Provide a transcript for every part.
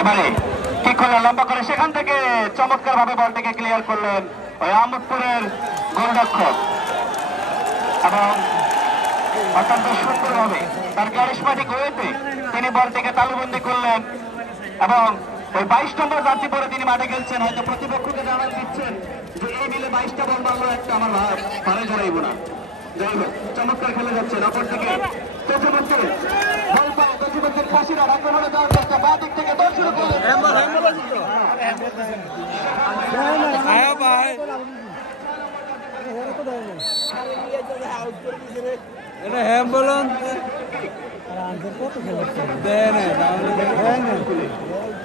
এবারে ঠিক করলেন লম্বা করে, সেখান থেকে চমৎকার ভাবে বলটিকে ক্লিয়ার করলেন ওই আহমদপুরের গোলরক্ষক এবং অত্যন্ত সুন্দরভাবে তার ক্যারিশমাটিক ওয়েতে তিনি বলটিকে তালুবন্দি করলেন এবং ওই 22 নম্বর জার্সি পরে তিনি মাঠে খেলছেন। হয়তো প্রতিপক্ষকে জানান দিচ্ছেন যে এই মিলে 22টা বল মারলো একটা আমার ভারে জড়াইব না। যাই হোক, চমৎকার খেলে যাচ্ছেন। অপরদিকে ফাঁসিরা আক্রমণে যাওয়ার চেষ্টা, বাঁ দিক থেকে দল শুরু করলেন।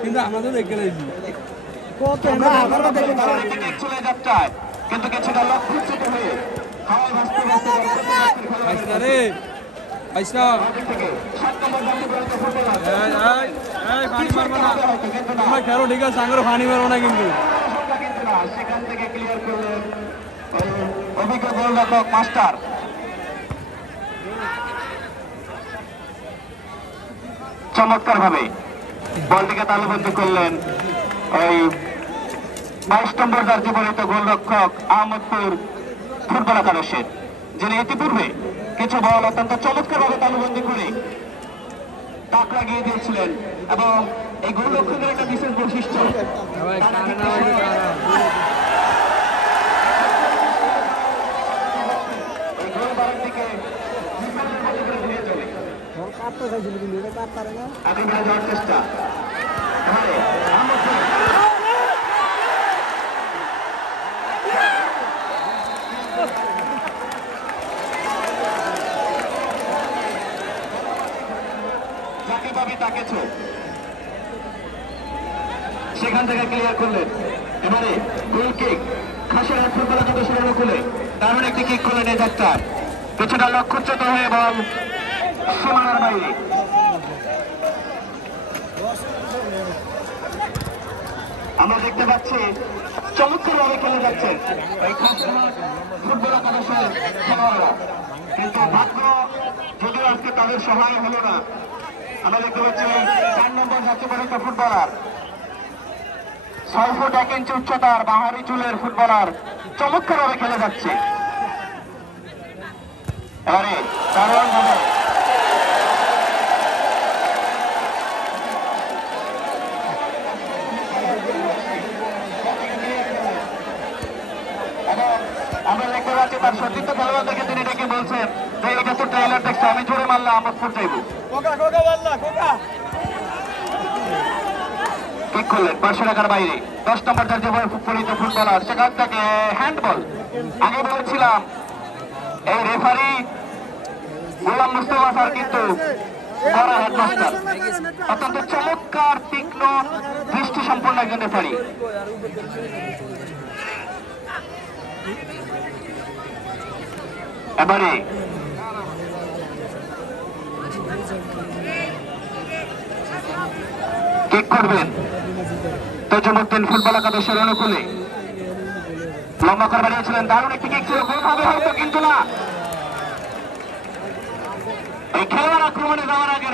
কিন্তু আমাদের দেখে চলে যাত্রায় কিন্তু কিছুটা লক্ষ্যচ্যুত হয়ে হাওয়ায় ভাসতে ভাসতে খেলো ঠিক আছে, আঙুরে পানি মারবো না কিন্তু। সেখান থেকে ক্লিয়ার করলেন অভিজ্ঞ গোলরক্ষক মাস্টার। চমৎকার ভাবে বলটিকে তালুবন্দি করলেন ওই 22 নম্বর জার্সি পরিহিত গোলরক্ষক আহমদপুর ফুটবল একাদশের, যিনি ইতিপূর্বে কিছু বল অত্যন্ত চমৎকার ভাবে তালুবন্দি করে তাক লাগিয়ে দিয়েছিলেন এবং এই গোলরক্ষকের একটা বিশেষ বৈশিষ্ট্য, এই গোল বারের দিকে যাওয়ার চেষ্টা। যাকে পাবি তাকে ছো, সেখান থেকে ক্লিয়ার করলেন। এবারে গোল কিক, খাসিরহাট ফুটবল একাদশের অনুকূলে দারুণ একটি কিক করলেন এই যাত্রা, কিছুটা লক্ষ্যচ্যুত হয়ে এবং সীমানার বাইরে। আমরা দেখতে পাচ্ছি চমৎকার ভাবে খেলে যাচ্ছেন এই খাসিরহাট ফুটবল একাদশের খেলোয়াড়রা, কিন্তু ভাগ্য যদিও আজকে তাদের সহায় হলো না। আমরা দেখতে পাচ্ছি 4 নম্বর জাতীয় পরিচিত ফুটবলার, 6 ফুট 1 ইঞ্চি উচ্চতার বাহারি চুলের ফুটবলার চমৎকার ভাবে খেলে যাচ্ছে। এবারে দারুণ ভাবে আমরা দেখতে পাচ্ছি তার সতীর্থ খেলোয়াড় দেখে তিনি ডেকে বলছেন যে এটা তো ট্রেলার দেখছে, আমি জোরে মারলে আহমদপুর যাইব। ঠিক করলেন 500 টাকার বাইরে 10 নম্বর জাতীয় পরিচিত ফুটবলার, সেখান থেকে হ্যান্ডবল। আগে বলেছিলাম এই রেফারি গোলাম মুস্তফা স্যার কিন্তু বড় হেডমাস্টার, অত্যন্ত চমৎকার তীক্ষ্ণ দৃষ্টি সম্পন্ন একজন রেফারি। এবারে কিক করবেন তজুমুদ্দিন ফুটবল একাদশের অনুকূলে, লম্বা করে বানিয়েছিলেন, দারুণ একটি কিক ছিল, গোল হবে হয়তো কিন্তু না। এই খেলোয়াড় আক্রমণে যাওয়ার আগে